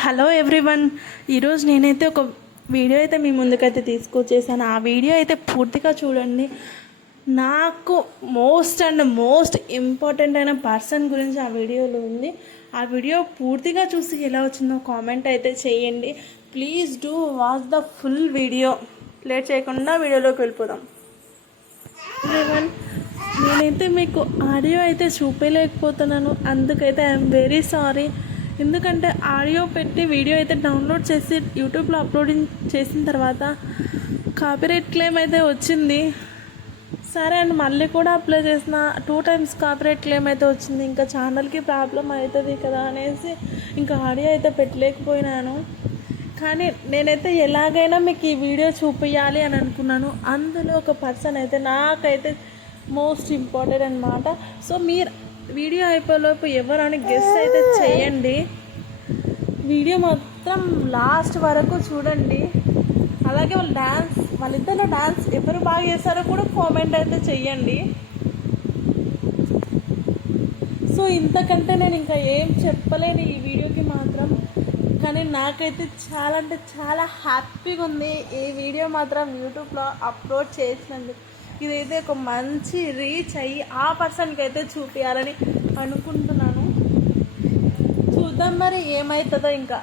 Hello everyone ఈరోజు నేనైతే ఒక వీడియో అయితే మీ ముందుకైతే తీసుకొచ్చేసాను. ఆ వీడియో అయితే పూర్తిగా చూడండి. నాకు మోస్ట్ అండ్ మోస్ట్ ఇంపార్టెంట్ అయిన పర్సన్ గురించి ఆ వీడియోలో ఉంది. ఆ వీడియో పూర్తిగా చూసి ఎలా వచ్చిందో కామెంట్ అయితే చేయండి. Please do watch the full video late చేయకుండా వీడియోలోకి వెళ్ళిపోదాం. ఎవ్రీవన్ నేనైతే మీకు ఆడియో అయితే చూపించలేకపోతున్నాను అందుకైతే ఐఎమ్ వెరీ సారీ ఎందుకంటే ఆడియో పెట్టి వీడియో అయితే డౌన్లోడ్ చేసి యూట్యూబ్లో అప్లోడింగ్ చేసిన తర్వాత కాపీరైట్ క్లెయిమ్ అయితే వచ్చింది. సరే అండి మళ్ళీ కూడా అప్లై చేసిన టూ టైమ్స్ కాపీరైట్ క్లెయిమ్ అయితే వచ్చింది. ఇంకా ఛానల్కి ప్రాబ్లం అవుతుంది కదా అనేసి ఇంకా ఆడియో అయితే పెట్టలేకపోయినాను. కానీ నేనైతే ఎలాగైనా మీకు ఈ వీడియో చూపించాలి అని అనుకున్నాను. అందులో ఒక పర్సన్ అయితే నాకైతే మోస్ట్ ఇంపార్టెంట్ అనమాట సో మీరు వీడియో అయిపోయేలోపు ఎవరు అని గెస్ట్ అయితే చేయండి. వీడియో మాత్రం లాస్ట్ వరకు చూడండి. అలాగే వాళ్ళు డ్యాన్స్ వాళ్ళిద్దరు డ్యాన్స్ ఎవరు బాగా చేశారో కూడా కామెంట్ అయితే చెయ్యండి సో ఇంతకంటే నేను ఇంకా ఏం చెప్పలేను ఈ వీడియోకి మాత్రం. కానీ నాకైతే చాలా అంటే చాలా హ్యాపీగా ఉంది. ఈ వీడియో మాత్రం యూట్యూబ్లో అప్లోడ్ చేసినందుకు. ఇదైతే ఒక మంచి రీచ్ అయ్యి ఆ పర్సన్కి అయితే చూపించాలని అనుకుంటున్నాను. చూద్దాం మరి ఏమవుతుందో ఇంకా.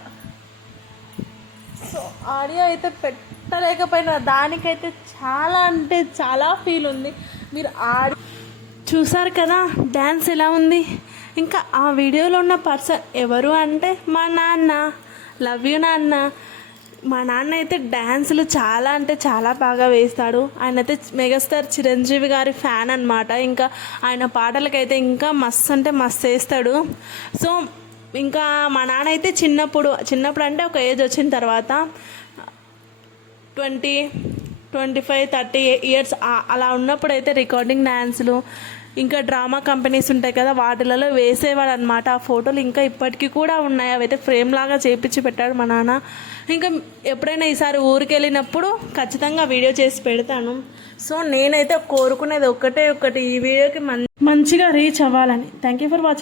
సో ఆడియో అయితే పెట్టలేకపోయినా దానికైతే చాలా అంటే చాలా ఫీల్ ఉంది. మీరు ఆడి చూసారు కదా డ్యాన్స్ ఎలా ఉంది? ఇంకా ఆ వీడియోలో ఉన్న పర్సన్ ఎవరు అంటే మా నాన్న. లవ్ యూ నాన్న. మా నాన్న అయితే డ్యాన్సులు చాలా అంటే చాలా బాగా వేస్తాడు. ఆయన అయితే మెగాస్టార్ చిరంజీవి గారి ఫ్యాన్ అనమాట ఇంకా ఆయన పాటలకైతే ఇంకా మస్తు అంటే మస్తు వేస్తాడు. సో ఇంకా మా నాన్న అయితే చిన్నప్పుడు చిన్నప్పుడు అంటే ఒక ఏజ్ వచ్చిన తర్వాత twenty twenty five thirty years అలా ఉన్నప్పుడు అయితే రికార్డింగ్ డ్యాన్సులు ఇంకా డ్రామా కంపెనీస్ ఉంటాయి కదా వాటిలలో వేసేవాడు అనమాట ఆ ఫోటోలు ఇంకా ఇప్పటికీ కూడా ఉన్నాయి. అవైతే ఫ్రేమ్ లాగా చేపించి పెట్టాడు మా నాన్న. ఇంకా ఎప్పుడైనా ఈసారి ఊరికి వెళ్ళినప్పుడు ఖచ్చితంగా వీడియో చేసి పెడతాను. సో నేనైతే కోరుకునేది ఒక్కటే ఒక్కటి ఈ వీడియోకి మంచిగా రీచ్ అవ్వాలని. Thank you for watching